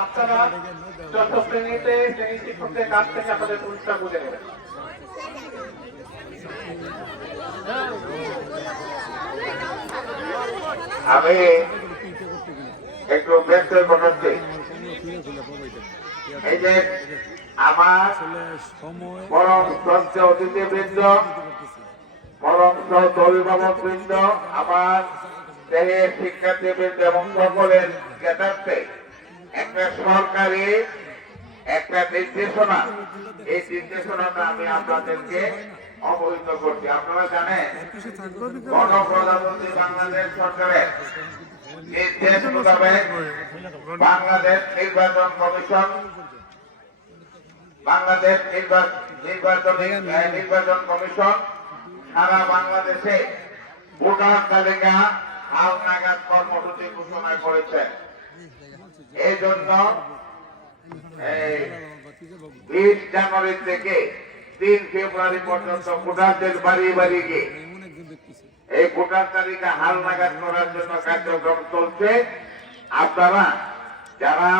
আপনারা যত শ্রেণীতে শ্রেণী শিক্ষকদের কাছ থেকে আপনাদের পুরস্কার বুঝে নেবেন। আমি একটু ব্যস্ত ঘটাচ্ছি। এই যে আমার পরম শ্রদ্ধেয় অতিথিবৃন্দ, পরম শ্রদ্ধেয় অভিভাবকবৃন্দ, আমার দেশের শিক্ষার্থীবৃন্দ এবং সকলের জ্ঞাতার্থে একটা সরকারি একটা নির্দেশনা, এই নির্দেশনাটা আমি আপনাদেরকে অবহিত করছি। আপনারা জানেন গণপ্রজাতন্ত্রী বাংলাদেশ সরকারের নির্দেশ মোতাবেক বাংলাদেশ নির্বাচন কমিশন সারা বাংলাদেশে ভোটার তালিকা হালনাগাদ কর্মসূচি ঘোষণা করেছে। এই জন্য 20 জানুয়ারি থেকে 3 ফেব্রুয়ারি পর্যন্ত ভোটারদের বাড়ি বাড়ি গিয়ে এই ভোটার তালিকা হালনাগাদ করার জন্য কার্যক্রম চলছে। আপনারা যারা